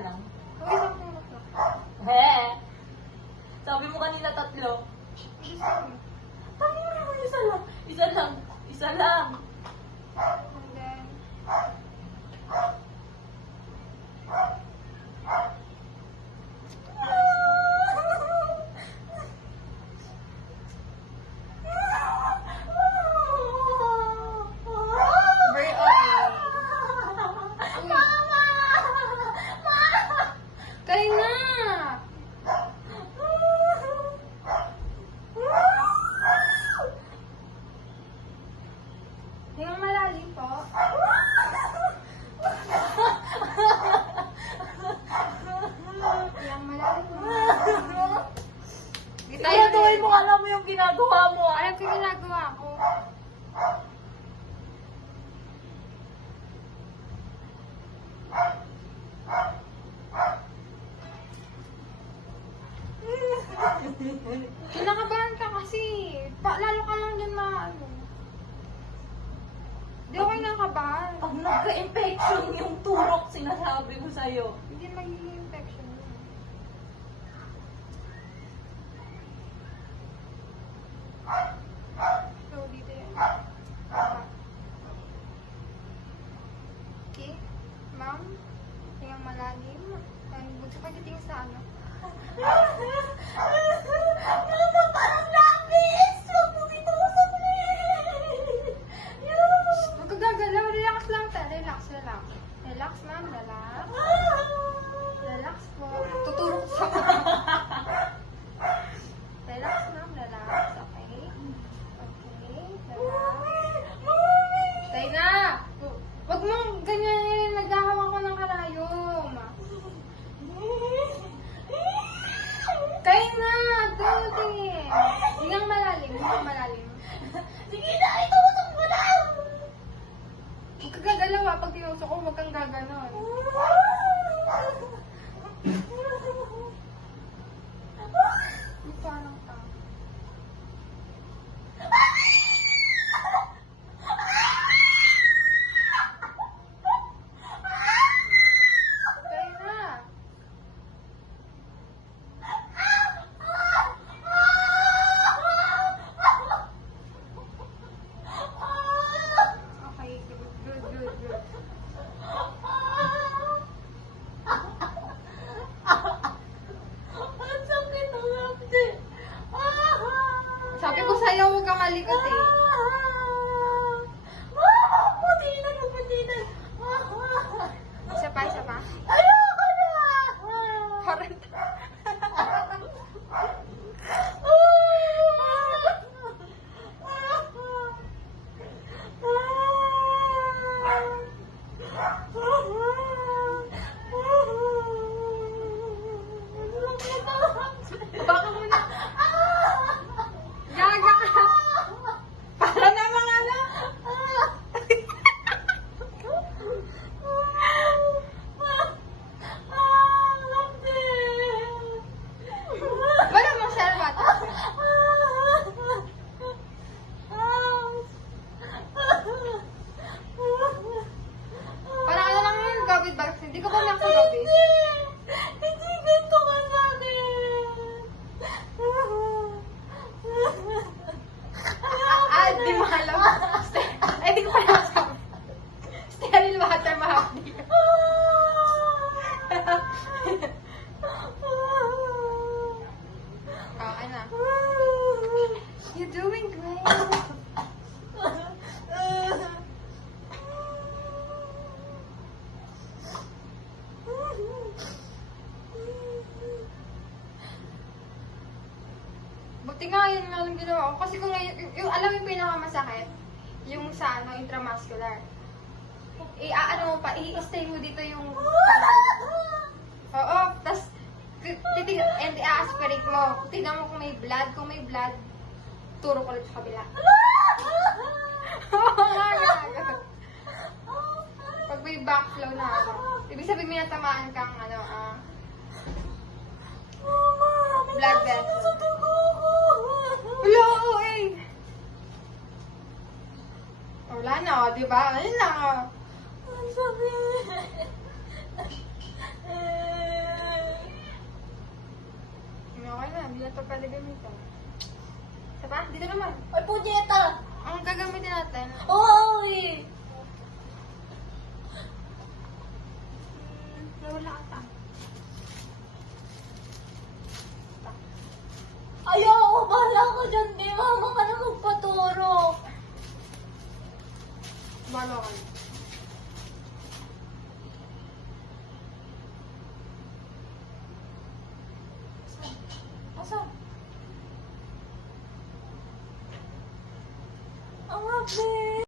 lang. Kung isang tulog lang. He! Sabi mo kanina 3. Gusto mo. Tama mo, isa lang. Isa lang. Isa lang. And then, very okay. Mama! Kaya na! Hingang malalim po. Hingang malalim po. Hindi tayo Siguraduhin mo, alam mo yung ginagawa mo. Alam ko yung ginagawa ko. Kinakabahan ka kasi. Lalo ka lang din ano. Di ako kinakabahan. Pag nagka-infection yung turok, sinasabi ko sa'yo. Hindi magiging infection yun. So, dito yan. Okay. Ma'am, tingnan malalim. Gusto ko titingin sa ano. Mama, parang lapis! Huwag mo itusok na Huwag ka gagalaw. Relax lang tayo. Relax, relax. Relax, ma'am. Relax. Relax po. Tuturo ko sa Relax, ma'am. Relax. Okay. Okay. Relax. Tayo na! Huwag mong ganyan. Naghahawak ko ng karayom. Tayo na! Tuti! Hingang malalim. Hingang malalim. Sige na, itusok mo lang! Huwag ka gagalaw ha. Pag tinusok ko, huwag kang gaganon. Parang ka. Tayo na! Okay, good, good, good, good. Ang sakit ang lapte. Sabi ko sa'yo, huwag kang malikot eh. Putinan mo, putinan. Isa pa, isa pa. Ayoko na. Parang baka muna. Gaga ka. Para namang ano. Wala mong serbat. Parang ano lang yun, gabit ba? Hindi ko pa nakagabit. Hindi ganito ka sakit. Di mo alam. Ay, di ko pa nakagabit. Sterile water mahapdi. Okay na. You're doing great. Buti nga yun nga yung ginawa ko. Kasi kung yung alam yung pinakamasakit, yung sa ano, intramuscular. Ano mo pa, i-stay mo dito yung kanal. Oo, tas and i-aspirate mo. Tignan mo kung may blood. Kung may blood, turo ko ulit sa kabila. Oo nga. Pag may backflow na ano, ibig sabihin may natamaan kang ano, blood vessel. Wala ako eh. Wala na, oh, di ba? Ayun lang, oh. Ang sakit. Okay na, hindi na ito pwede gamitin. Diba? Dito naman. Ay, punyeta! Ang gagamitin natin, Oy! nawala ka pa. Ayoko, bahala ka dyan, di. Mama ka na magpaturo. Bago ka na. Asan? Ang habi.